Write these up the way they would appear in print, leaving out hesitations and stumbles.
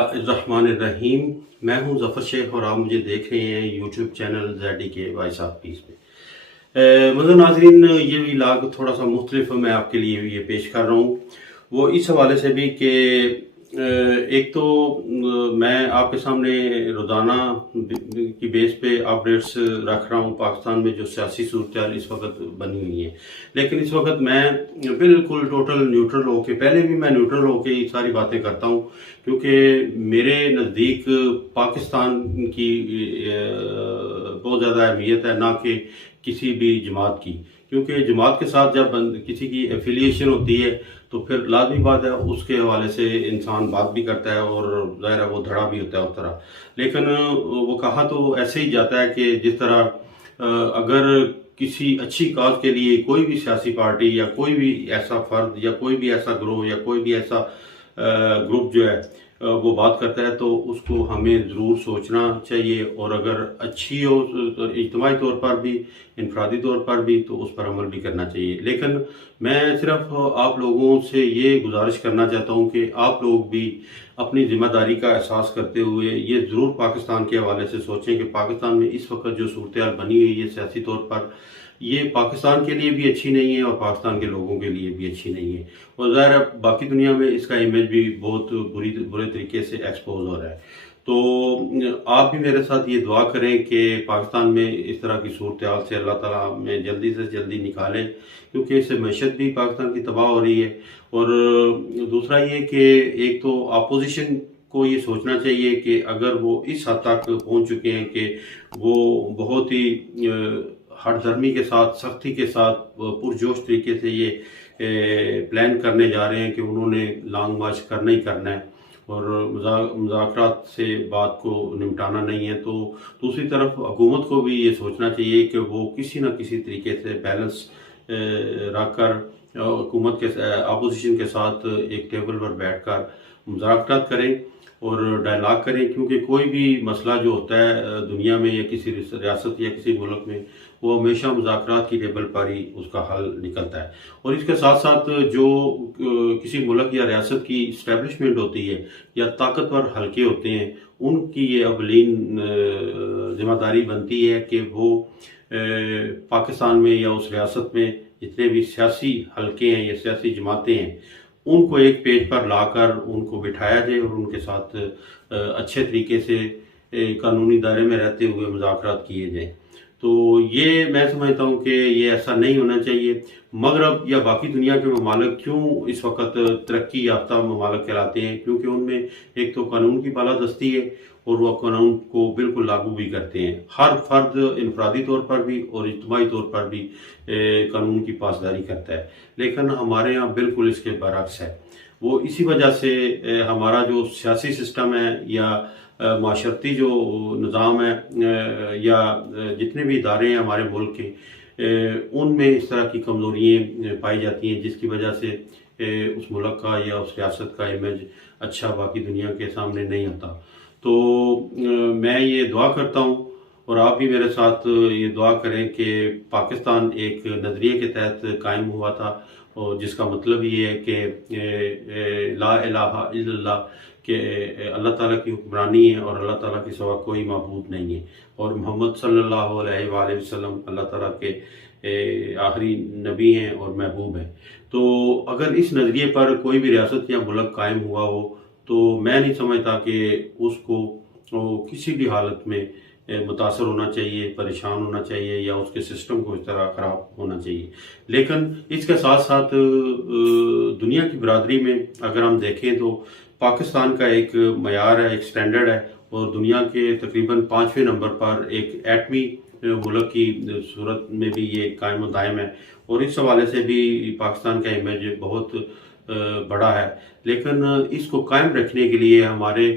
बिस्मिल्लाहिर्रहमानिर्रहीम। मैं हूं ज़फ़र शेख और आप मुझे देख रहे हैं YouTube channel ZDK voice of peace पे। मतलब नाज़रीन, ये व्लॉग थोड़ा सा मुख्तलिफ मैं आपके लिए ये पेश कर रहा हूँ। वो इस हवाले से भी कि एक तो मैं आपके सामने रोज़ाना की बेस पे अपडेट्स रख रहा हूँ पाकिस्तान में जो सियासी सूरत इस वक्त बनी हुई है। लेकिन इस वक्त मैं बिल्कुल टोटल न्यूट्रल होके, पहले भी मैं न्यूट्रल होके ये सारी बातें करता हूँ क्योंकि मेरे नज़दीक पाकिस्तान की बहुत ज़्यादा अहमियत है, ना कि किसी भी जमात की। क्योंकि जमात के साथ जब किसी की एफिलिएशन होती है तो फिर लाजमी बात है उसके हवाले से इंसान बात भी करता है और ज़ाहिर है वो धड़ा भी होता है उस तरह। लेकिन वो कहा तो ऐसे ही जाता है कि जिस तरह अगर किसी अच्छी काज के लिए कोई भी सियासी पार्टी या कोई भी ऐसा फर्द या कोई भी ऐसा ग्रोह या कोई भी ऐसा ग्रुप जो है वो बात करता है तो उसको हमें ज़रूर सोचना चाहिए, और अगर अच्छी हो तो इज्तिमाई तौर पर भी, इनफरादी तौर पर भी, तो उस पर अमल भी करना चाहिए। लेकिन मैं सिर्फ आप लोगों से ये गुजारिश करना चाहता हूँ कि आप लोग भी अपनी ज़िम्मेदारी का एहसास करते हुए ये ज़रूर पाकिस्तान के हवाले से सोचें कि पाकिस्तान में इस वक्त जो सूरत हाल बनी हुई है सियासी तौर पर, ये पाकिस्तान के लिए भी अच्छी नहीं है और पाकिस्तान के लोगों के लिए भी अच्छी नहीं है, और ज़ाहिर है बाकी दुनिया में इसका इमेज भी बहुत बुरे तरीके से एक्सपोज हो रहा है। तो आप भी मेरे साथ ये दुआ करें कि पाकिस्तान में इस तरह की सूरत हाल से अल्लाह ताला हमें जल्दी से जल्दी निकाले, क्योंकि इससे मैशत भी पाकिस्तान की तबाह हो रही है। और दूसरा ये कि एक तो अपोजिशन को ये सोचना चाहिए कि अगर वो इस हद तक पहुंच चुके हैं कि वो बहुत ही हठधर्मी के साथ, सख्ती के साथ, पुरजोश तरीके से ये प्लान करने जा रहे हैं कि उन्होंने लॉन्ग मार्च करना ही करना है और मुज़ाकरात से बात को निपटाना नहीं है, तो दूसरी तरफ हुकूमत को भी ये सोचना चाहिए कि वो किसी न किसी तरीके से बैलेंस रख कर हुकूमत के अपोजिशन के साथ एक टेबल पर बैठकर मुज़ाकरात करें और डायलॉग करें, क्योंकि कोई भी मसला जो होता है दुनिया में या किसी रियासत या किसी मुल्क में, वो हमेशा मुज़ाकरात की टेबल पर ही उसका हल निकलता है। और इसके साथ साथ जो किसी मुल्क या रियासत की इस्टेब्लिशमेंट होती है या ताकतवर हलके होते हैं, उनकी ये अवलीन जिम्मेदारी बनती है कि वो पाकिस्तान में या उस रियासत में जितने भी सियासी हलके हैं या सियासी जमातें हैं, उनको एक पेज पर लाकर उनको बिठाया जाए और उनके साथ अच्छे तरीके से कानूनी दायरे में रहते हुए मुज़ाकरात किए जाएं। तो ये मैं समझता हूँ कि ये ऐसा नहीं होना चाहिए। मगरब या बाकी दुनिया के ममालिक क्यों इस वक्त तरक्की याफ्ता ममालिक कहलाते हैं, क्योंकि उनमें एक तो कानून की बालादस्ती है और वह कानून को बिल्कुल लागू भी करते हैं। हर फर्द इनफरादी तौर पर भी और इज्तिमाई तौर पर भी कानून की पासदारी करता है। लेकिन हमारे यहाँ बिल्कुल इसके बरअक्स है। वो इसी वजह से हमारा जो सियासी सिस्टम है या माशरती जो निज़ाम है या जितने भी इदारे हैं हमारे मुल्क के, उनमें इस तरह की कमज़ोरियाँ पाई जाती हैं, जिसकी वजह से उस मुल्क का या उस रियासत का इमेज अच्छा बाकी दुनिया के सामने नहीं आता। तो मैं ये दुआ करता हूँ और आप भी मेरे साथ ये दुआ करें कि पाकिस्तान एक नज़रिए के तहत कायम हुआ था, और जिसका मतलब ये है कि ला इलाहा इल्लल्लाह, कि अल्लाह ताला की हुक्मरानी है और अल्लाह ताला के सिवा कोई माबूद नहीं है, और मोहम्मद सल्लल्लाहु अलैहि वसल्लम अल्लाह ताला के आखिरी नबी हैं और महबूब हैं। तो अगर इस नज़रिए पर कोई भी रियासत या मुल्क कायम हुआ हो तो मैं नहीं समझता कि उसको किसी भी हालत में मुतासर होना चाहिए, परेशान होना चाहिए या उसके सिस्टम को इस तरह ख़राब होना चाहिए। लेकिन इसके साथ साथ दुनिया की बरादरी में अगर हम देखें तो पाकिस्तान का एक मयार है, एक स्टैंडर्ड है, और दुनिया के तकरीबन 5वें नंबर पर एक एटमी मुल्क की सूरत में भी ये कायम दायम है, और इस हवाले से भी पाकिस्तान का इमेज बहुत बड़ा है। लेकिन इसको कायम रखने के लिए हमारे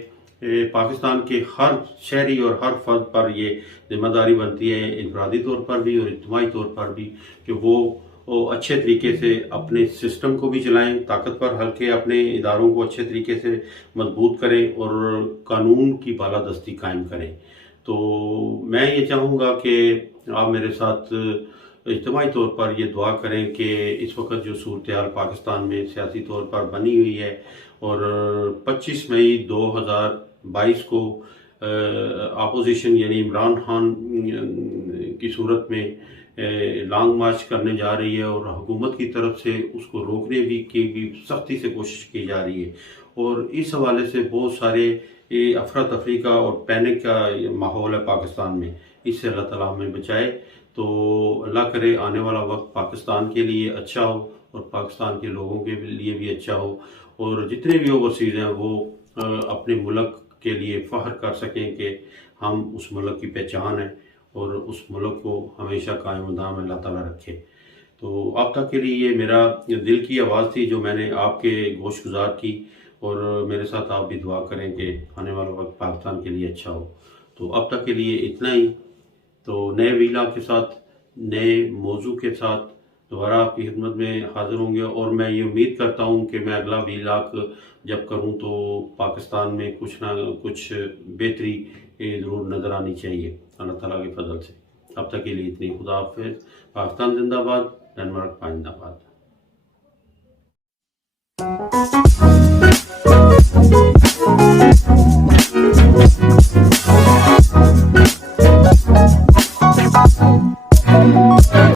पाकिस्तान के हर शहरी और हर फर्द पर ये जिम्मेदारी बनती है, इनफरादी तौर पर भी और इज्तिमाई तौर पर भी, कि वो अच्छे तरीके से अपने सिस्टम को भी चलाएं, ताकतवर हल्के अपने इदारों को अच्छे तरीके से मजबूत करें और कानून की बालादस्ती कायम करें। तो मैं ये चाहूँगा कि आप मेरे साथ इज्तिमाई तौर पर ये दुआ करें कि इस वक्त जो सूरत हाल पाकिस्तान में सियासी तौर पर बनी हुई है और 25 मई 2022 को अपोजिशन यानी इमरान खान की सूरत में लॉन्ग मार्च करने जा रही है और हुकूमत की तरफ से उसको रोकने की भी सख्ती से कोशिश की जा रही है। और इस हवाले से बहुत सारे अफरा तफरी का और पैनिक का माहौल है पाकिस्तान में। इससे अल्लाह ताला हमें बचाए। तो अल्लाह करे आने वाला वक्त पाकिस्तान के लिए अच्छा हो और पाकिस्तान के लोगों के लिए भी अच्छा हो, और जितने भी ओवरसीज़ हैं वो अपने मुल्क के लिए फ़ख्र कर सकें कि हम उस मुल्क की पहचान है और उस मुल्क को हमेशा कायम दाम अल्लाह ताला रखे। तो अब तक के लिए ये मेरा दिल की आवाज़ थी जो मैंने आपके गोश गुजार की, और मेरे साथ आप भी दुआ करें कि आने वाला वक्त पाकिस्तान के लिए अच्छा हो। तो अब तक के लिए इतना ही। तो नए वीला के साथ, नए मौजू के साथ दोबारा आपकी खिदमत में हाज़िर होंगे, और मैं ये उम्मीद करता हूँ कि मैं अगला वीलाग जब करूँ तो पाकिस्तान में कुछ ना कुछ बेहतरी ज़रूर नज़र आनी चाहिए अल्लाह ताला के फजल से। अब तक के लिए इतनी। खुदा हाफिज़। पाकिस्तान जिंदाबाद, डेनमार्क जिंदाबाद।